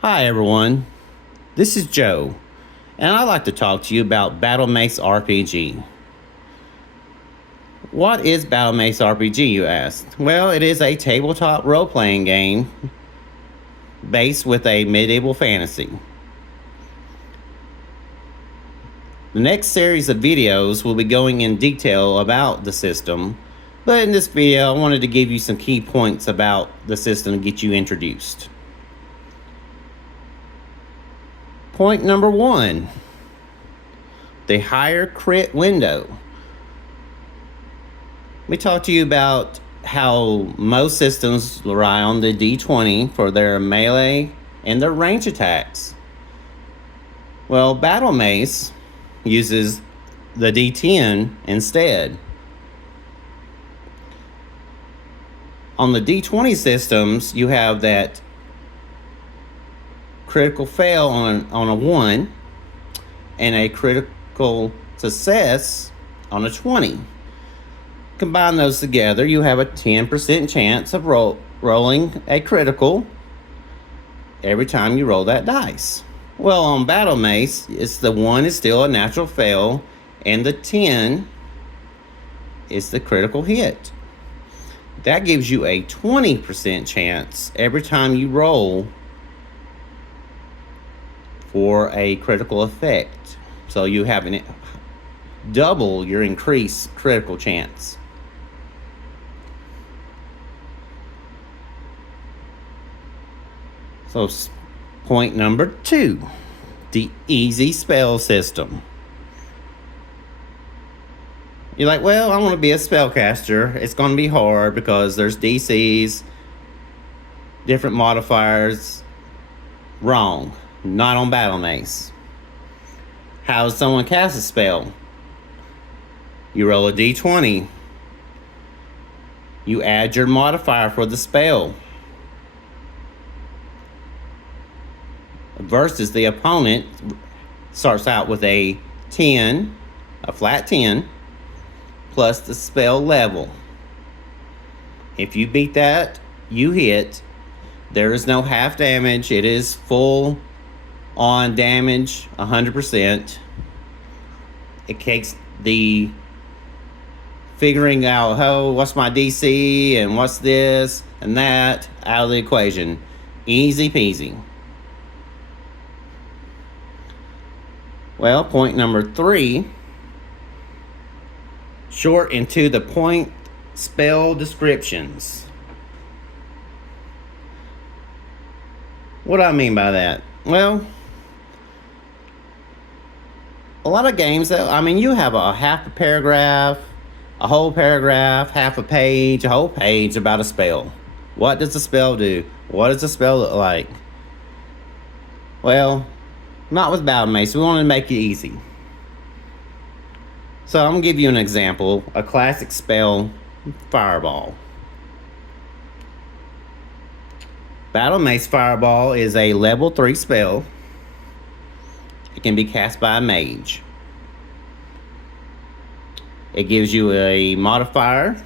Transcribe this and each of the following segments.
Hi everyone, this is Joe, and I'd like to talk to you about Battlemace RPG. What is Battlemace RPG, you ask? Well, it is a tabletop role-playing game based with a medieval fantasy. The next series of videos will be going in detail about the system, but in this video I wanted to give you some key points about the system to get you introduced. Point number 1, the higher crit window. We talked to you about how most systems rely on the D20 for their melee and their range attacks. Well, Battlemace uses the D10 instead. On the D20 systems, you have that critical fail on a 1 and a critical success on a 20. Combine those together, you have a 10% chance of rolling a critical every time you roll that dice. Well, on Battlemace, it's the 1 is still a natural fail, and the 10 is the critical hit. That gives you a 20% chance every time you roll for a critical effect. So you have double your increased critical chance. So point number 2, the easy spell system. You're like, well, I want to be a spellcaster. It's going to be hard because there's DCs, different modifiers. Wrong. Not on Battlemace. How does someone cast a spell? You roll a D20. You add your modifier for the spell. Versus the opponent starts out with a 10, a flat 10, plus the spell level. If you beat that, you hit. There is no half damage. It is full on damage, 100%. It takes the figuring out, oh, what's my DC and what's this and that out of the equation. Easy peasy. Well, point number 3, short and to the point spell descriptions. What do I mean by that? Well, a lot of games, you have a half a paragraph, a whole paragraph, half a page, a whole page about a spell. What does the spell do? What does the spell look like? Well, not with Battlemace. We want to make it easy. So I'm going to give you an example. A classic spell, Fireball. Battlemace Fireball is a level 3 spell. It can be cast by a mage. It gives you a modifier.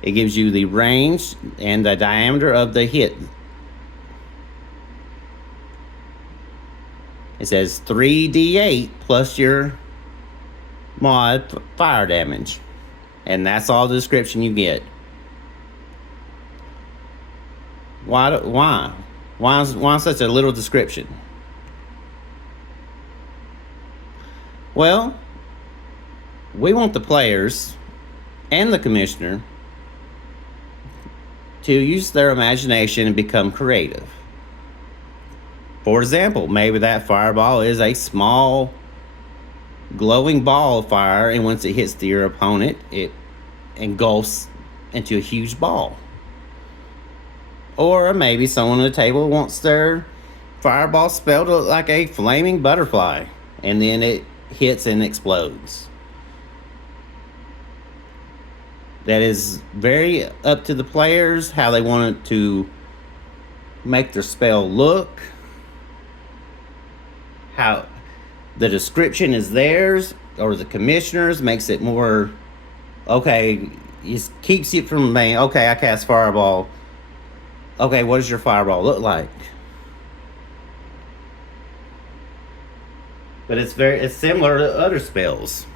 It gives you the range and the diameter of the hit. It says 3d8 plus your mod fire damage. And that's all the description you get. Why such a little description? Well, we want the players and the commissioner to use their imagination and become creative. For example, maybe that fireball is a small glowing ball of fire, and once it hits your opponent, it engulfs into a huge ball. Or maybe someone at the table wants their fireball spell to look like a flaming butterfly, and then it hits and explodes. That is very up to the players, how they want it to make their spell look. How the description is theirs, or the commissioner's, makes it more, okay, it keeps it from being, okay, I cast fireball. Okay, what does your fireball look like? but it's similar to other spells.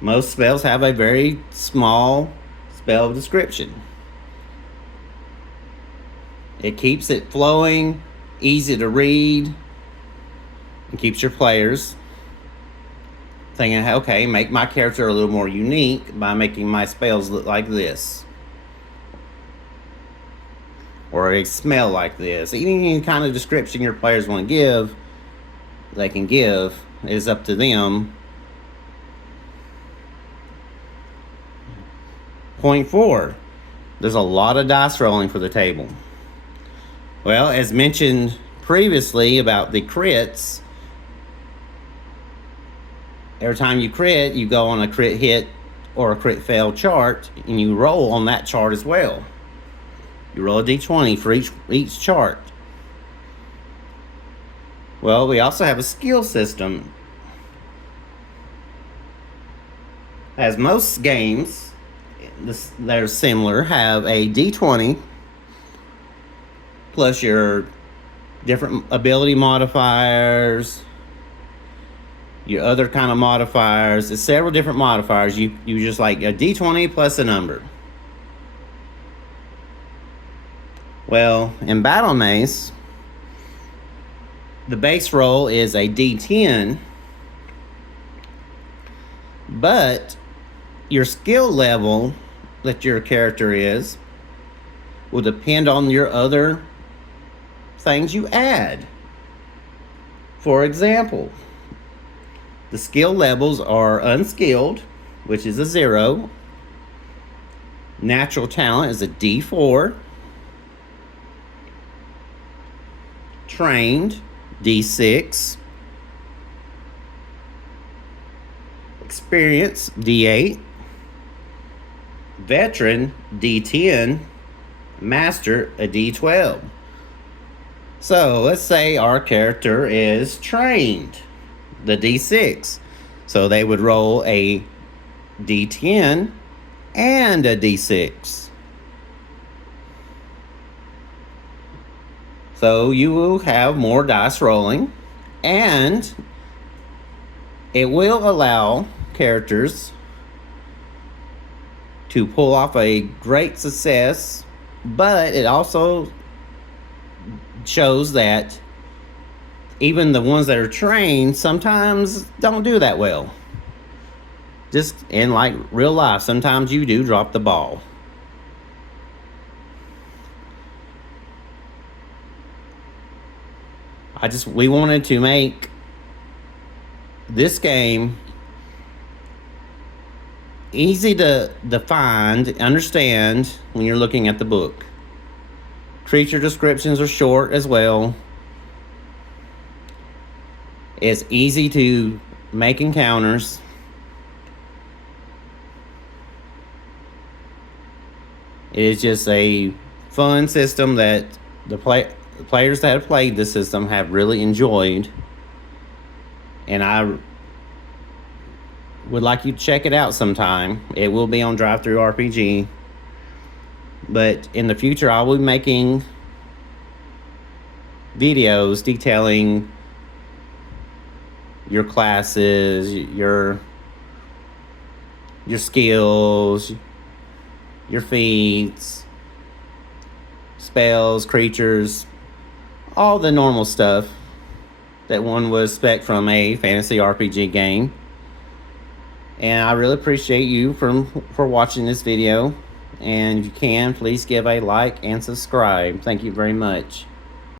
Most spells have a very small spell description. It keeps it flowing, easy to read, and keeps your players thinking, okay, make my character a little more unique by making my spells look like this. Or they smell like this. Any kind of description your players want to give, they can give. It is up to them. Point 4. There's a lot of dice rolling for the table. Well, as mentioned previously about the crits, every time you crit, you go on a crit hit or a crit fail chart, and you roll on that chart as well. You roll a d20 for each chart. Well, we also have a skill system. As most games that are similar have a d20 plus your different ability modifiers, your other kind of modifiers. There's several different modifiers. You just like a d20 plus a number. Well, in Battlemace, the base roll is a d10, but your skill level that your character is will depend on your other things you add. For example, the skill levels are unskilled, which is a 0. Natural talent is a d4. Trained, d6. Experience, d8. Veteran, d10. Master, a d12. So let's say our character is trained, the d6. So they would roll a d10 and a d6. So you will have more dice rolling, and it will allow characters to pull off a great success, but it also shows that even the ones that are trained sometimes don't do that well. Just in like real life, sometimes you do drop the ball. We wanted to make this game easy to find, understand when you're looking at the book. Creature descriptions are short as well. It's easy to make encounters. It is just a fun system that the players that have played this system have really enjoyed, and I would like you to check it out sometime. It will be on Drive-Thru RPG, but in the future I will be making videos detailing your classes, your skills, your feats, spells, creatures, all the normal stuff that one would expect from a fantasy RPG game. And I really appreciate you for watching this video. And if you can, please give a like and subscribe. Thank you very much.